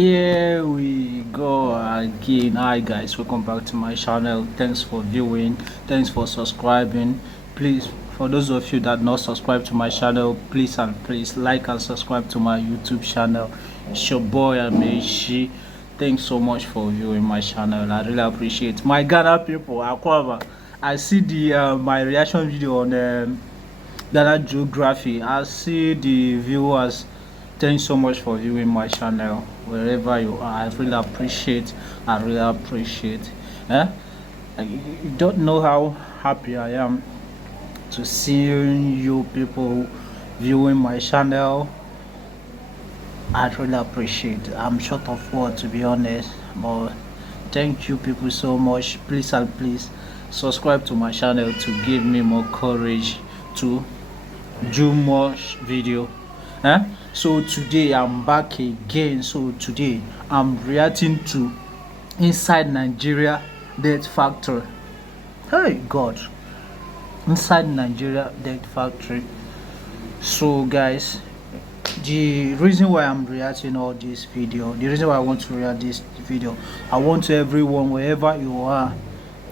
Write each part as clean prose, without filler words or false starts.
Here we go again. Hi guys, welcome back to my channel. Thanks for viewing, thanks for subscribing. Please, for those of you that not subscribed to my channel, please like and subscribe to my YouTube channel. It's your boy OMG. Thanks so much for viewing my channel. I really appreciate my Ghana people. Akwaba, I see the my reaction video on Ghana Geography. I see the viewers. Thanks so much for viewing my channel wherever you are. I really appreciate. eh? You don't know how happy I am to see you people viewing my channel. I really appreciate. I'm short of words, to be honest, but thank you people so much. Please and please subscribe to my channel to give me more courage to do more video. So today I'm back again. So today I'm reacting to Inside Nigeria Death Factory. Hey God, Inside Nigeria Death Factory. So guys, the reason why I'm reacting all this video, the reason why I want to react this video, I want everyone, wherever you are,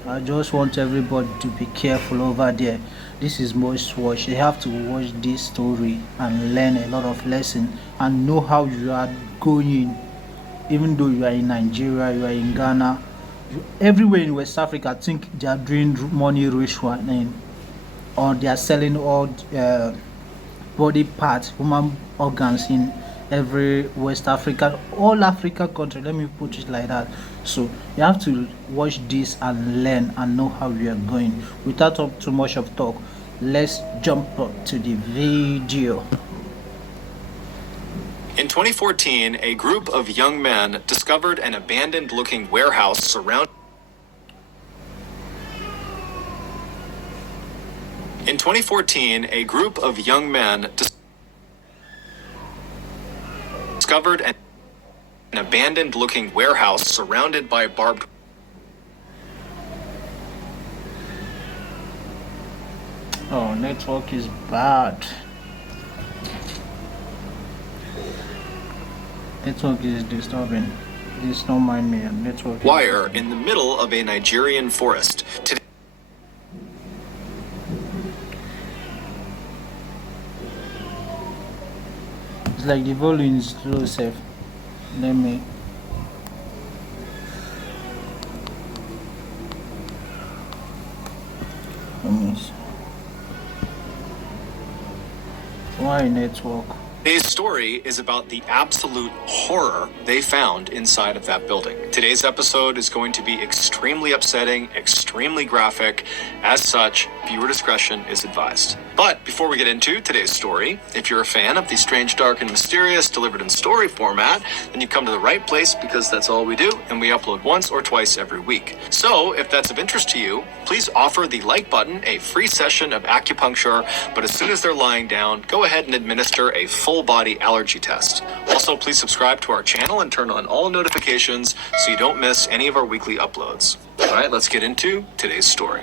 I just want everybody to be careful over there. This is must watch. You have to watch this story and learn a lot of lessons and know how you are going. Even though you are in Nigeria, you are in Ghana, everywhere in West Africa, I think they are doing money ritual, or they are selling all body parts, human organs in every West Africa, all African country, let me put it like that. So you have to watch this and learn and know how we are going. Without too much of talk, let's jump up to the video. In 2014, a group of young men discovered an abandoned-looking warehouse surrounded. In 2014, a group of young men discovered an abandoned-looking warehouse surrounded by barbed. Oh, network is bad. Network is disturbing. Please don't mind me. Network. Wire in the middle of a Nigerian forest. Today, it's like the volume is low, safe. Let me. Why network? today's story is about the absolute horror they found inside of that building. Today's episode is going to be extremely upsetting, extremely graphic. As such, viewer discretion is advised. But before we get into today's story, if you're a fan of the strange, dark, and mysterious delivered in story format, then you've come to the right place, because that's all we do, and we upload once or twice every week. So if that's of interest to you, please offer the like button a free session of acupuncture, but as soon as they're lying down, go ahead and administer a full body allergy test. Also, please subscribe to our channel and turn on all notifications so you don't miss any of our weekly uploads. All right, let's get into today's story.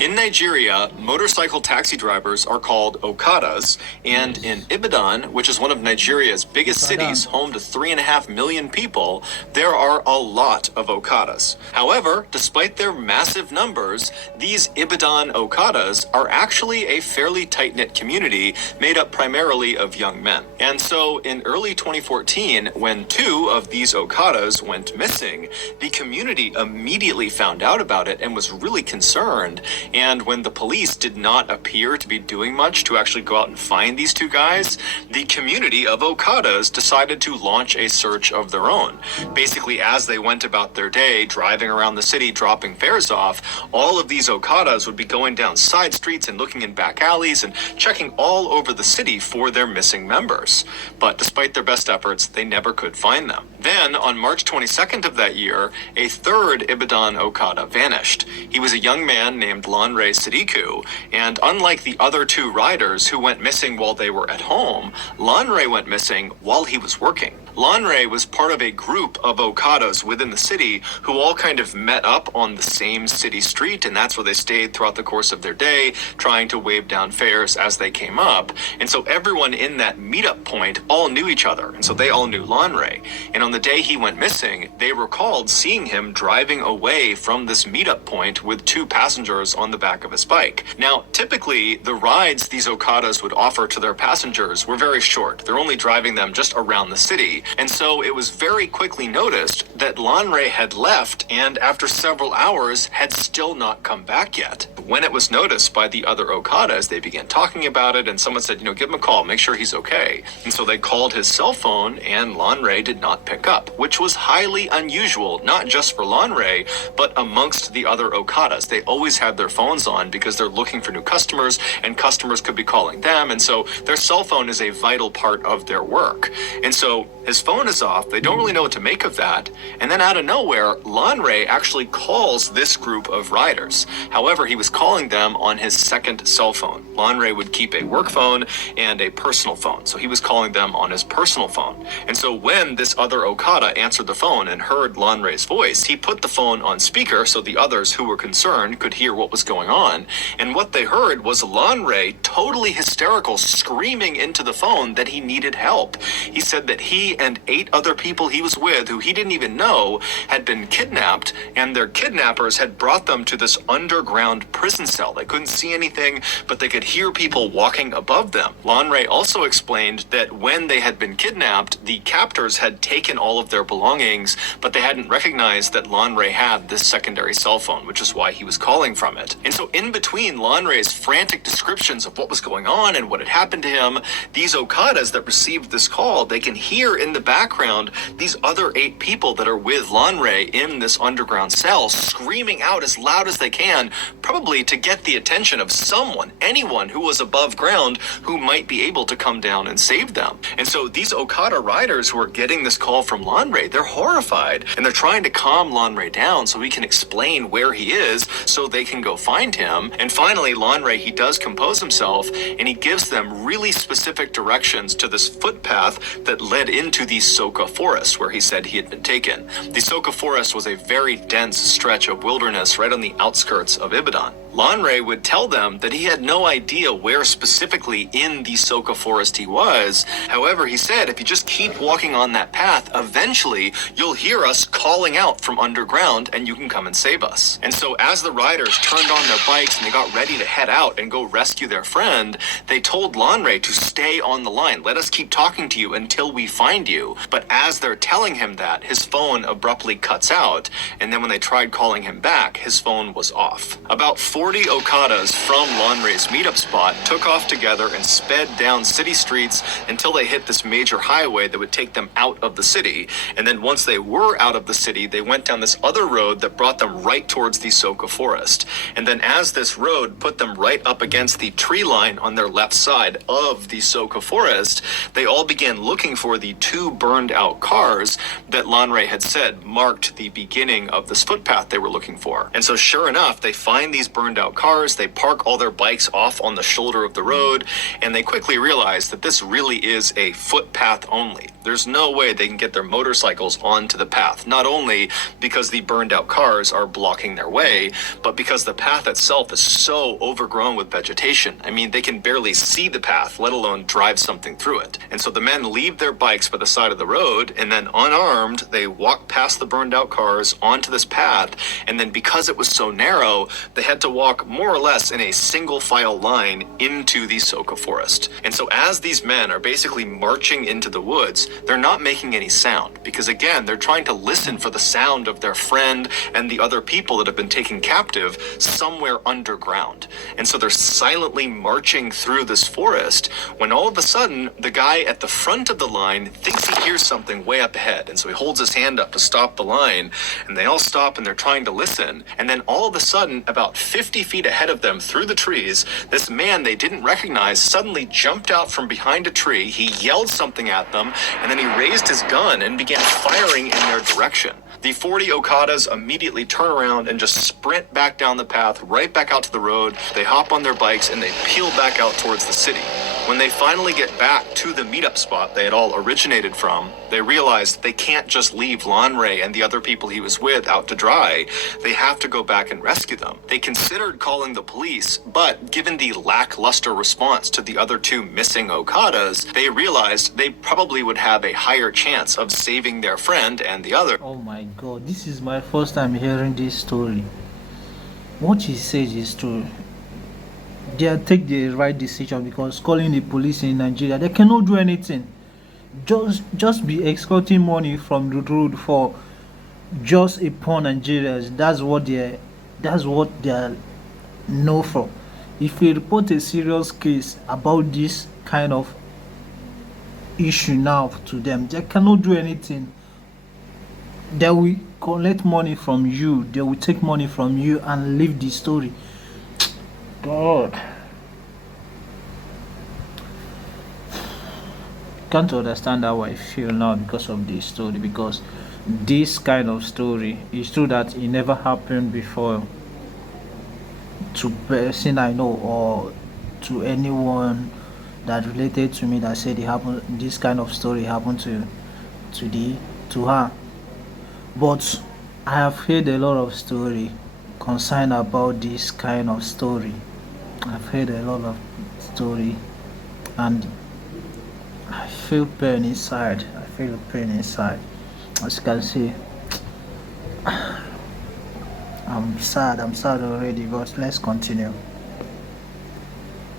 In Nigeria, motorcycle taxi drivers are called Okadas, and in Ibadan, which is one of Nigeria's biggest cities, home to 3.5 million people, there are a lot of Okadas. However, despite their massive numbers, these Ibadan Okadas are actually a fairly tight-knit community made up primarily of young men. And so, in early 2014, when 2 of these Okadas went missing, the community immediately found out about it and was really concerned. And when the police did not appear to be doing much to actually go out and find these 2 guys, the community of Okadas decided to launch a search of their own. Basically, as they went about their day, driving around the city, dropping fares off, all of these Okadas would be going down side streets and looking in back alleys and checking all over the city for their missing members. But despite their best efforts, they never could find them. Then, on March 22nd of that year, a third Ibadan Okada vanished. He was a young man named Lanre Sidiku, and unlike the other two riders who went missing while they were at home, Lanre went missing while he was working. Lanre was part of a group of Okadas within the city who all kind of met up on the same city street, and that's where they stayed throughout the course of their day, trying to wave down fares as they came up. And so everyone in that meetup point all knew each other, and so they all knew Lanre. And on the day he went missing, they recalled seeing him driving away from this meetup point with two passengers on the back of his bike. Now, typically, the rides these Okadas would offer to their passengers were very short. They're only driving them just around the city. And so it was very quickly noticed that Lanre had left and after several hours had still not come back yet. When it was noticed by the other Okadas, they began talking about it and someone said, give him a call, make sure he's okay. And so they called his cell phone and Lanre did not pick up, which was highly unusual, not just for Lanre, but amongst the other Okadas. They always had their phones on because they're looking for new customers and customers could be calling them. And so their cell phone is a vital part of their work. And so his phone is off. They don't really know what to make of that. And then out of nowhere, Lanre actually calls this group of riders. However, he was calling them on his second cell phone. Lanre would keep a work phone and a personal phone. So he was calling them on his personal phone. And so when this other Okada answered the phone and heard Lanre's voice, he put the phone on speaker so the others who were concerned could hear what was going on. And what they heard was Lanre, totally hysterical, screaming into the phone that he needed help. He said that he and 8 other people he was with, who he didn't even know, had been kidnapped, and their kidnappers had brought them to this underground prison cell. They couldn't see anything, but they could hear people walking above them. Lanre also explained that when they had been kidnapped, the captors had taken all of their belongings, but they hadn't recognized that Lanre had this secondary cell phone, which is why he was calling from it. And so in between Lanre's frantic descriptions of what was going on and what had happened to him, these Okadas that received this call, they can hear in the background these other 8 people that are with Lanre in this underground cell screaming out as loud as they can, probably to get the attention of someone, anyone who was above ground who might be able to come down and save them. And so these Okada riders who are getting this call from Lanre, they're horrified and they're trying to calm Lanre down so he can explain where he is so they can go find him. And finally, Lanre, he does compose himself and he gives them really specific directions to this footpath that led into the Soka forest where he said he had been taken. The Soka forest was a very dense stretch of wilderness right on the outskirts of Ibadan. Lanre would tell them that he had no idea where specifically in the Soka forest he was. However, he said, if you just keep walking on that path, eventually you'll hear us calling out from underground and you can come and save us. And so as the riders turned on their bikes and they got ready to head out and go rescue their friend, they told Lanre to stay on the line. Let us keep talking to you until we find you. But as they're telling him that, his phone abruptly cuts out. And then when they tried calling him back, his phone was off. About 40 Okadas from Lanre's meetup spot took off together and sped down city streets until they hit this major highway that would take them out of the city. And then once they were out of the city, they went down this other road that brought them right towards the Soka forest. And then as this road put them right up against the tree line on their left side of the Soka forest, they all began looking for the 2 burned out cars that Lanre had said marked the beginning of this footpath they were looking for. And so sure enough, they find these burned out cars, they park all their bikes off on the shoulder of the road, and they quickly realize that this really is a footpath only. There's no way they can get their motorcycles onto the path, not only because the burned out cars are blocking their way, but because the path itself is so overgrown with vegetation. I mean, they can barely see the path, let alone drive something through it. And so the men leave their bikes by the side of the road, and then unarmed, they walk past the burned out cars onto this path, and then because it was so narrow, they had to walk more or less in a single file line into the Soka forest. And so as these men are basically marching into the woods, they're not making any sound because again, they're trying to listen for the sound of their friend and the other people that have been taken captive somewhere underground. And so they're silently marching through this forest when all of a sudden the guy at the front of the line thinks he hears something way up ahead. And so he holds his hand hand up to stop the line, and they all stop and they're trying to listen. And then all of a sudden, about 50 feet ahead of them through the trees, this man they didn't recognize suddenly jumped out from behind a tree. He yelled something at them, and then he raised his gun and began firing in their direction. The 40 Okadas immediately turn around and just sprint back down the path, right back out to the road. They hop on their bikes and they peel back out towards the city. When they finally get back to the meetup spot they had all originated from, they realize they can't just leave Lanre and the other people he was with out to dry. They have to go back and rescue them. They considered calling the police, but given the lackluster response to the other two missing Okadas, they realized they probably would have a higher chance of saving their friend and the other. Oh my god, this is my first time hearing this story. What he says is true. They take the right decision, because calling the police in Nigeria, they cannot do anything. Just be extorting money from the road for just a poor Nigerians. That's what they are known for. If you report a serious case about this kind of issue now to them, they cannot do anything. They will collect money from you, they will take money from you and leave the story. God, can't understand how I feel now because of this story, because this kind of story is true that it never happened before to person I know, or to anyone that related to me that said it happened, this kind of story happened to her. But I have heard a lot of story concerned about this kind of story. I've heard a lot of story, and I feel pain inside. I feel pain inside. As you can see, I'm sad. I'm sad already. But let's continue.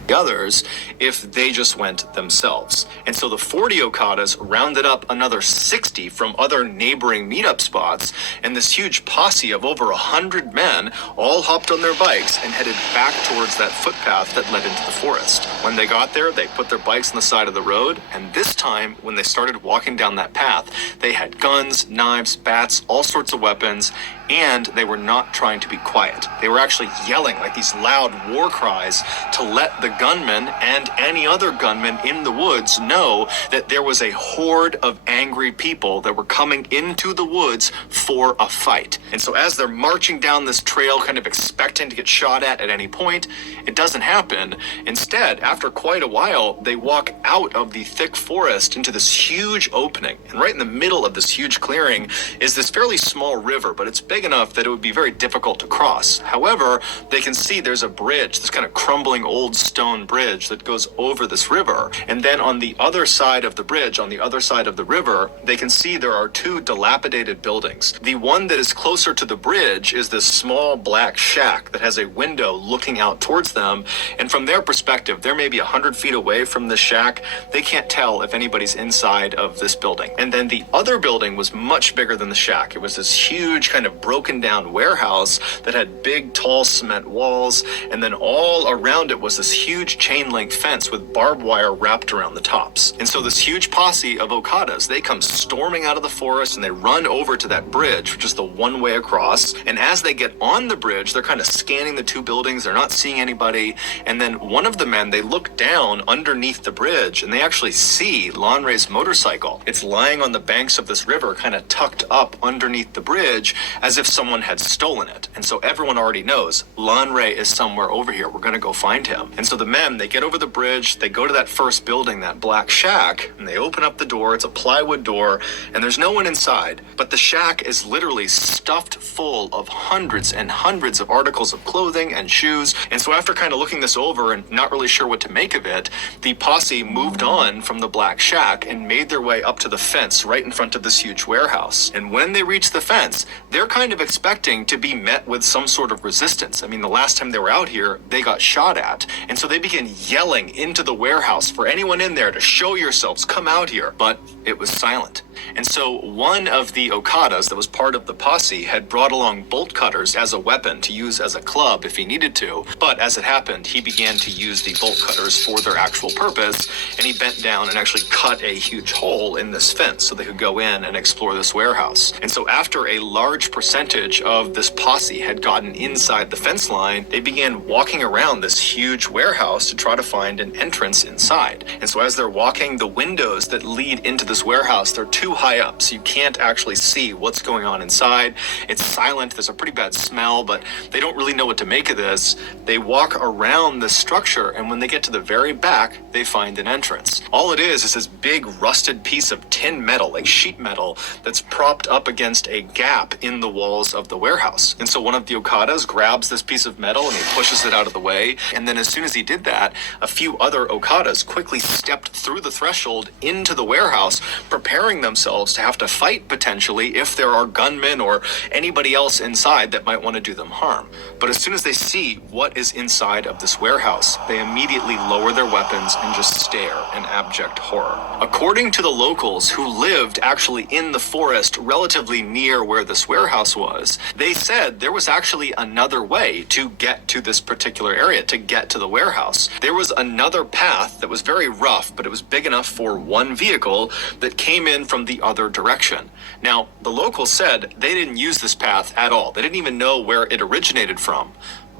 Others if they just went themselves. And so the 40 Okadas rounded up another 60 from other neighboring meetup spots, and this huge posse of over 100 men all hopped on their bikes and headed back towards that footpath that led into the forest. When they got there, they put their bikes on the side of the road, and this time, when they started walking down that path, they had guns, knives, bats, all sorts of weapons, and they were not trying to be quiet. They were actually yelling like these loud war cries to let the gunmen and any other gunmen in the woods know that there was a horde of angry people that were coming into the woods for a fight. And so as they're marching down this trail, kind of expecting to get shot at any point, it doesn't happen. Instead, after quite a while, they walk out of the thick forest into this huge opening. And right in the middle of this huge clearing is this fairly small river, but it's big enough that it would be very difficult to cross. However, they can see there's a bridge, this kind of crumbling old stone bridge that goes over this river. And then on the other side of the bridge, on the other side of the river, they can see there are two dilapidated buildings. The one that is closer to the bridge is this small black shack that has a window looking out towards them. And from their perspective, they're maybe 100 feet away from the shack. They can't tell if anybody's inside of this building. And then the other building was much bigger than the shack. It was this huge kind of broken down warehouse that had big tall cement walls, and then all around it was this huge chain link fence with barbed wire wrapped around the tops. And so this huge posse of Okadas, they come storming out of the forest and they run over to that bridge, which is the one way across. And as they get on the bridge, they're kind of scanning the two buildings. They're not seeing anybody. And then one of the men, they look down underneath the bridge and they actually see Lanre's motorcycle. It's lying on the banks of this river, kind of tucked up underneath the bridge, as if someone had stolen it. And so everyone already knows Lanre is somewhere over here. We're going to go find him. And so the men, they get over the bridge, they go to that first building, that black shack, and they open up the door. It's a plywood door, and there's no one inside. But the shack is literally stuffed full of hundreds and hundreds of articles of clothing and shoes. And so after kind of looking this over and not really sure what to make of it, the posse moved on from the black shack and made their way up to the fence right in front of this huge warehouse. And when they reach the fence, they're kind kind of expecting to be met with some sort of resistance. I mean, the last time they were out here, they got shot at. And so they began yelling into the warehouse for anyone in there to show yourselves, come out here. But it was silent. And so one of the Okadas that was part of the posse had brought along bolt cutters as a weapon to use as a club if he needed to. But as it happened, he began to use the bolt cutters for their actual purpose, and he bent down and actually cut a huge hole in this fence so they could go in and explore this warehouse. And so after a large percentage of this posse had gotten inside the fence line, they began walking around this huge warehouse to try to find an entrance inside. And so as they're walking, the windows that lead into this warehouse, they're too high up, so you can't actually see what's going on inside. It's silent. There's a pretty bad smell, but they don't really know what to make of this. They walk around the structure, and when they get to the very back, they find an entrance. All it is this big rusted piece of tin metal, like sheet metal, that's propped up against a gap in the walls of the warehouse. And so one of the Okadas grabs this piece of metal and he pushes it out of the way. And then as soon as he did that, a few other Okadas quickly stepped through the threshold into the warehouse, preparing themselves to have to fight potentially if there are gunmen or anybody else inside that might want to do them harm. But as soon as they see what is inside of this warehouse, they immediately lower their weapons and just stare in abject horror. According to the locals who lived actually in the forest relatively near where this warehouse was, they said there was actually another way to get to this particular area, to get to the warehouse. There was another path that was very rough, but it was big enough for one vehicle that came in from the other direction. Now, the locals said they didn't use this path at all. They didn't even know where it originated from.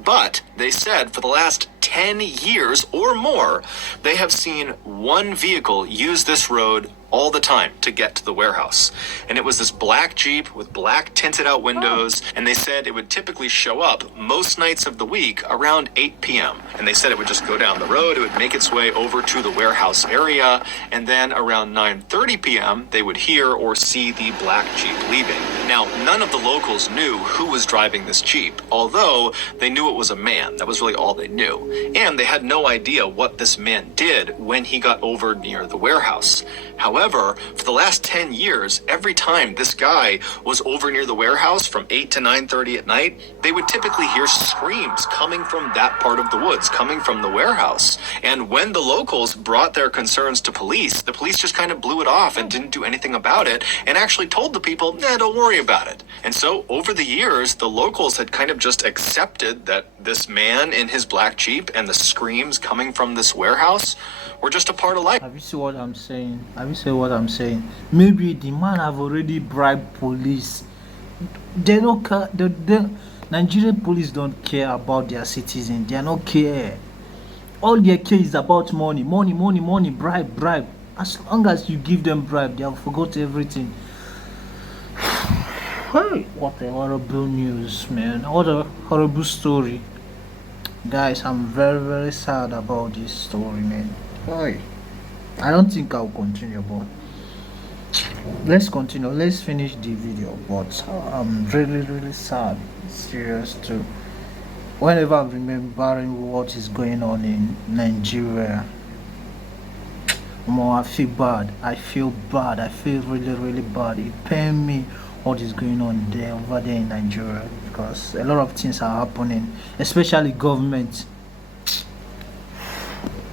But they said for the last 10 years or more, they have seen one vehicle use this road all the time to get to the warehouse. And it was this black Jeep with black tinted out windows, and they said it would typically show up most nights of the week around 8 p.m. And they said it would just go down the road, it would make its way over to the warehouse area, and then around 9:30 p.m. they would hear or see the black Jeep leaving. Now, none of the locals knew who was driving this Jeep, although they knew it was a man. That was really all they knew. And they had no idea what this man did when he got over near the warehouse. However, for the last 10 years, every time this guy was over near the warehouse from 8 to 9:30 at night, they would typically hear screams coming from that part of the woods, coming from the warehouse. And when the locals brought their concerns to police, the police just kind of blew it off and didn't do anything about it, and actually told the people, nah, don't worry about it. And so over the years, the locals had kind of just accepted that this man in his black Jeep and the screams coming from this warehouse were just a part of life. Have you seen what I'm saying? Have you seen what I'm saying? Maybe the man have already bribed police. They don't care. The Nigerian police don't care about their citizens. They don't care. All their care is about money, bribe. As long as you give them bribe, they have forgot everything. Hey, what a horrible news, man. What a horrible story. Guys, I'm very, very sad about this story, man. Hey, I don't think I'll continue, but let's continue. Let's finish the video. But I'm really, really sad. Serious too. Whenever I'm remembering what is going on in Nigeria, I feel bad. I feel really, really bad. It pains me what is going on over there in Nigeria, because a lot of things are happening, especially government.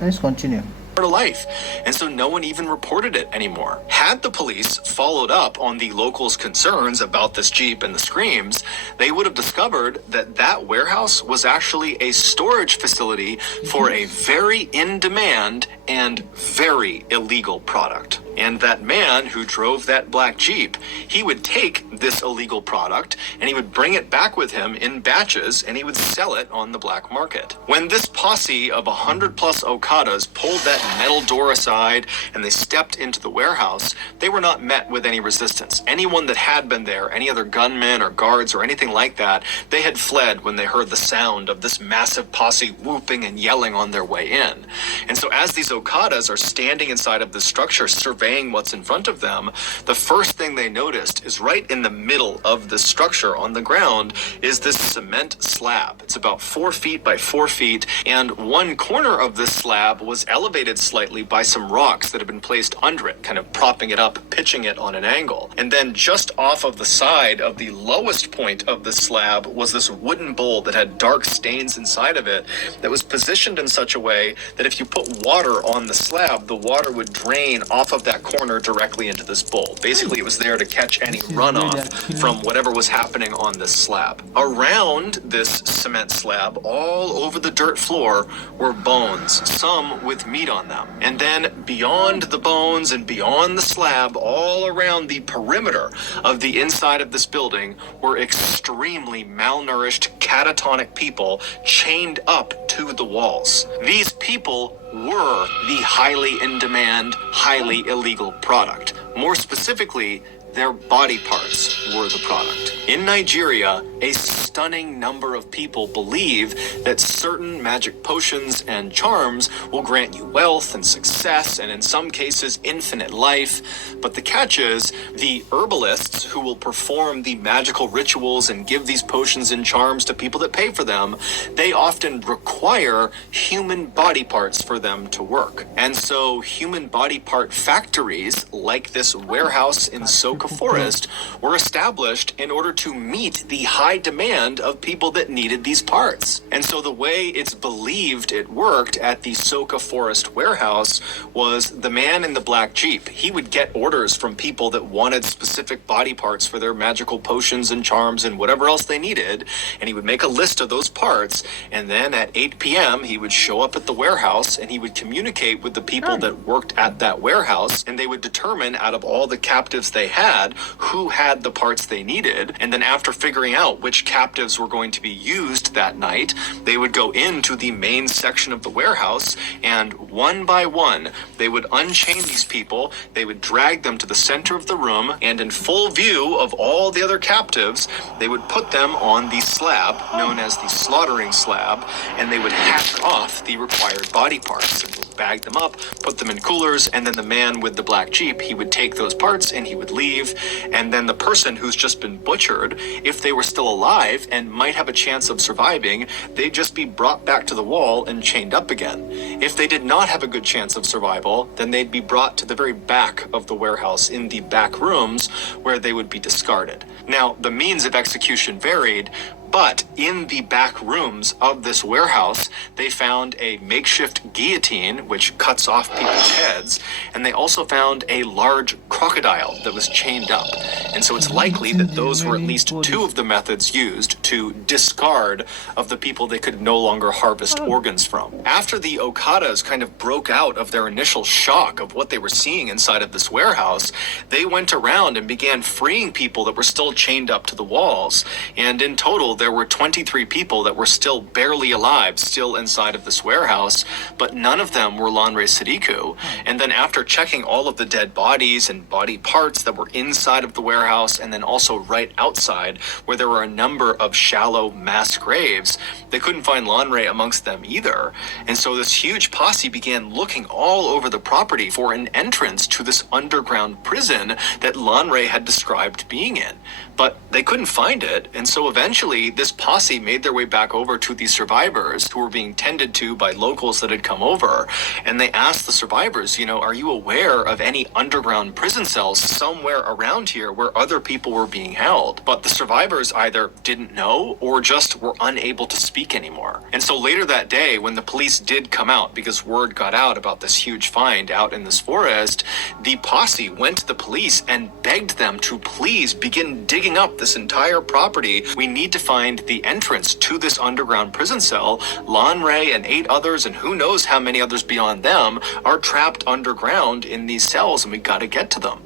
Let's continue. Part of life, and so no one even reported it anymore. Had the police followed up on the locals' concerns about this Jeep and the screams, they would have discovered that that warehouse was actually a storage facility for a very in-demand and very illegal product. And that man who drove that black Jeep, he would take this illegal product and he would bring it back with him in batches and he would sell it on the black market. When this posse of 100 plus Okadas pulled that metal door aside and they stepped into the warehouse, they were not met with any resistance. Anyone that had been there, any other gunmen or guards or anything like that, they had fled when they heard the sound of this massive posse whooping and yelling on their way in. And so as these Okadas are standing inside of the structure, surveying surveying what's in front of them, the first thing they noticed is right in the middle of the structure on the ground is this cement slab. It's about 4 feet by 4 feet, and one corner of this slab was elevated slightly by some rocks that had been placed under it, kind of propping it up, pitching it on an angle. And then just off of the side of the lowest point of the slab was this wooden bowl that had dark stains inside of it that was positioned in such a way that if you put water on the slab, the water would drain off of that corner directly into this bowl. Basically, it was there to catch any runoff from whatever was happening on this slab. Around this cement slab, all over the dirt floor, were bones, some with meat on them. And then beyond the bones and beyond the slab, all around the perimeter of the inside of this building were extremely malnourished, catatonic people chained up to the walls. These people were the highly in demand, highly illegal product. More specifically, their body parts were the product. In Nigeria, a stunning number of people believe that certain magic potions and charms will grant you wealth and success, and in some cases, infinite life. But the catch is, the herbalists who will perform the magical rituals and give these potions and charms to people that pay for them, they often require human body parts for them to work. And so human body part factories, like this warehouse in Soka Forest, were established in order to meet the high demand of people that needed these parts. And so the way it's believed it worked at the Soka Forest warehouse was the man in the black Jeep. He would get orders from people that wanted specific body parts for their magical potions and charms and whatever else they needed, and he would make a list of those parts, and then at 8 p.m. he would show up at the warehouse and he would communicate with the people that worked at that warehouse, and they would determine out of all the captives they had who had the parts they needed. And then after figuring out which captives were going to be used that night, they would go into the main section of the warehouse, and one by one they would unchain these people, they would drag them to the center of the room, and in full view of all the other captives, they would put them on the slab known as the slaughtering slab, and they would hack off the required body parts and bag them up, put them in coolers, and then the man with the black Jeep, he would take those parts and he would leave. And then the person who's just been butchered, if they were still alive and might have a chance of surviving, they'd just be brought back to the wall and chained up again. If they did not have a good chance of survival, then they'd be brought to the very back of the warehouse in the back rooms where they would be discarded. Now, the means of execution varied, but in the back rooms of this warehouse, they found a makeshift guillotine, which cuts off people's heads, and they also found a large crocodile that was chained up. And so it's likely that those were at least two of the methods used to discard of the people they could no longer harvest organs from. After the Okadas kind of broke out of their initial shock of what they were seeing inside of this warehouse, they went around and began freeing people that were still chained up to the walls. And in total, there were 23 people that were still barely alive, still inside of this warehouse, but none of them were Lanre Sadiku. And then after checking all of the dead bodies and body parts that were inside of the warehouse, and then also right outside, where there were a number of shallow mass graves, they couldn't find Lanre amongst them either. And so this huge posse began looking all over the property for an entrance to this underground prison that Lanre had described being in. But they couldn't find it, and so eventually this posse made their way back over to the survivors who were being tended to by locals that had come over, and they asked the survivors, are you aware of any underground prison cells somewhere around here where other people were being held? But the survivors either didn't know or just were unable to speak anymore. And so later that day, when the police did come out, because word got out about this huge find out in this forest, the posse went to the police and begged them to please begin digging up this entire property. We need to find the entrance to this underground prison cell. Lanre and 8 others, and who knows how many others beyond them, are trapped underground in these cells, and we got to get to them.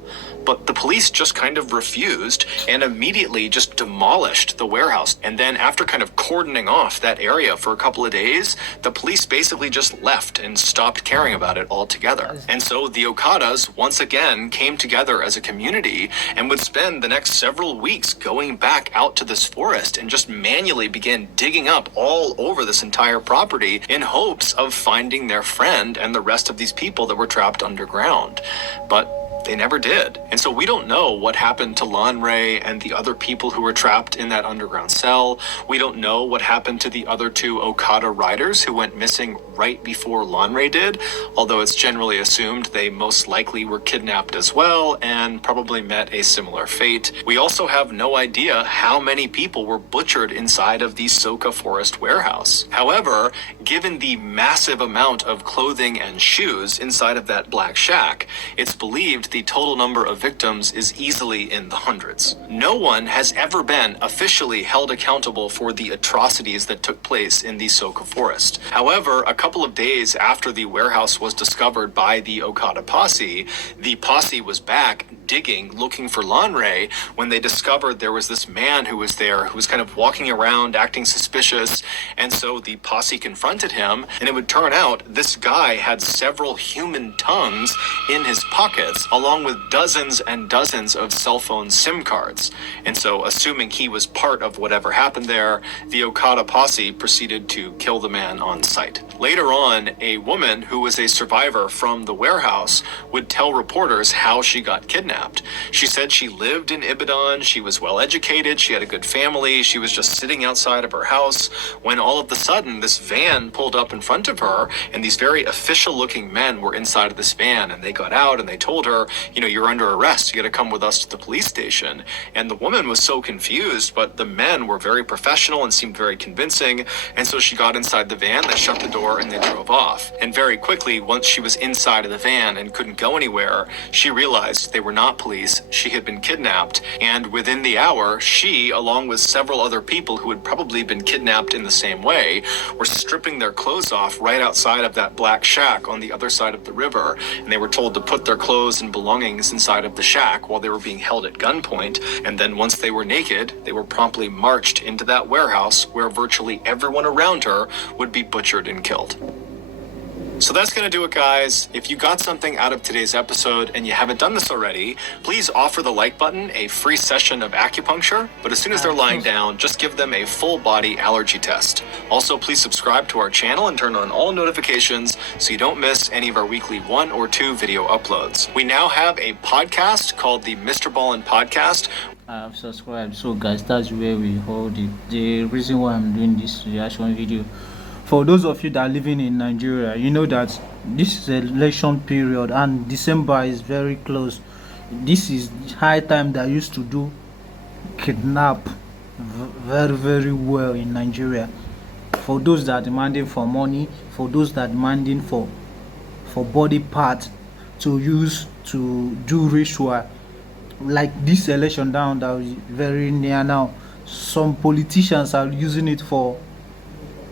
But the police just kind of refused and immediately just demolished the warehouse. And then after kind of cordoning off that area for a couple of days, the police basically just left and stopped caring about it altogether. And so the Okadas once again came together as a community and would spend the next several weeks going back out to this forest and just manually began digging up all over this entire property in hopes of finding their friend and the rest of these people that were trapped underground. But they never did. And so we don't know what happened to Lanre and the other people who were trapped in that underground cell. We don't know what happened to the other two Okada riders who went missing right before Lanre did, although it's generally assumed they most likely were kidnapped as well and probably met a similar fate. We also have no idea how many people were butchered inside of the Soka Forest warehouse. However, given the massive amount of clothing and shoes inside of that black shack, it's believed the total number of victims is easily in the hundreds. No one has ever been officially held accountable for the atrocities that took place in the Soka Forest. However, a couple of days after the warehouse was discovered by the Okada posse, the posse was back digging, looking for Lanre, when they discovered there was this man who was there who was kind of walking around acting suspicious, and so the posse confronted him, and it would turn out this guy had several human tongues in his pockets, along with dozens and dozens of cell phone SIM cards. And so, assuming he was part of whatever happened there, the Okada posse proceeded to kill the man on sight. Later on, a woman who was a survivor from the warehouse would tell reporters how she got kidnapped. She said she lived in Ibadan, she was well educated, she had a good family, she was just sitting outside of her house when all of a sudden this van pulled up in front of her, and these very official looking men were inside of this van, and they got out and they told her, you're under arrest, you gotta come with us to the police station. And the woman was so confused, but the men were very professional and seemed very convincing, and so she got inside the van, they shut the door, and they drove off. And very quickly, once she was inside of the van and couldn't go anywhere, she realized they were not police, she had been kidnapped, and within the hour, she, along with several other people who had probably been kidnapped in the same way, were stripping their clothes off right outside of that black shack on the other side of the river, and they were told to put their clothes and belongings inside of the shack while they were being held at gunpoint, and then once they were naked, they were promptly marched into that warehouse where virtually everyone around her would be butchered and killed. So that's going to do it, guys. If you got something out of today's episode and you haven't done this already, please offer the like button a free session of acupuncture, but as soon as they're lying down, just give them a full body allergy test. Also, please subscribe to our channel and turn on all notifications so you don't miss any of our weekly 1 or 2 video uploads. We now have a podcast called the Mr. Ballin Podcast. I have subscribed, so guys, that's where we hold it. The reason why I'm doing this reaction video, for those of you that are living in Nigeria, you know that this is election period and December is very close. This is high time that used to do kidnap very well in Nigeria. For those that are demanding for money, for those that are demanding for body parts to use to do ritual, like this election down that is very near now, some politicians are using it for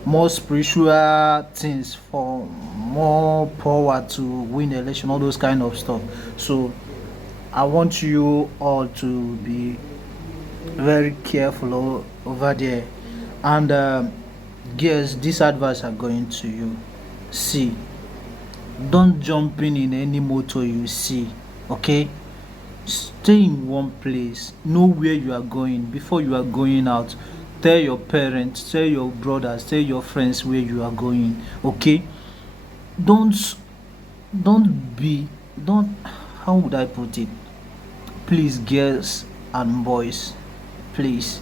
more spiritual things, for more power to win election, all those kind of stuff. So I want you all to be very careful over there. And guys, this advice are going to you. See, don't jump in any motor you see, okay? Stay in one place, know where you are going before you are going out. Tell your parents, tell your brothers, tell your friends where you are going, okay? Don't how would I put it? Please, girls and boys, please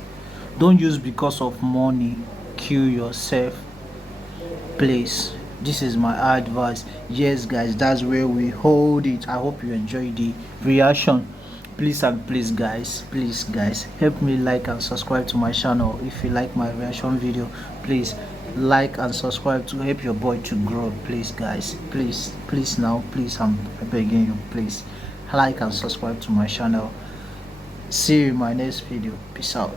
don't use because of money kill yourself. Please, this is my advice. Yes guys, that's where we hold it. I hope you enjoy the reaction. Please and please guys, help me like and subscribe to my channel. If you like my reaction video, please like and subscribe to help your boy to grow. Please guys, please now, please, I'm begging you, please like and subscribe to my channel. See you in my next video. Peace out.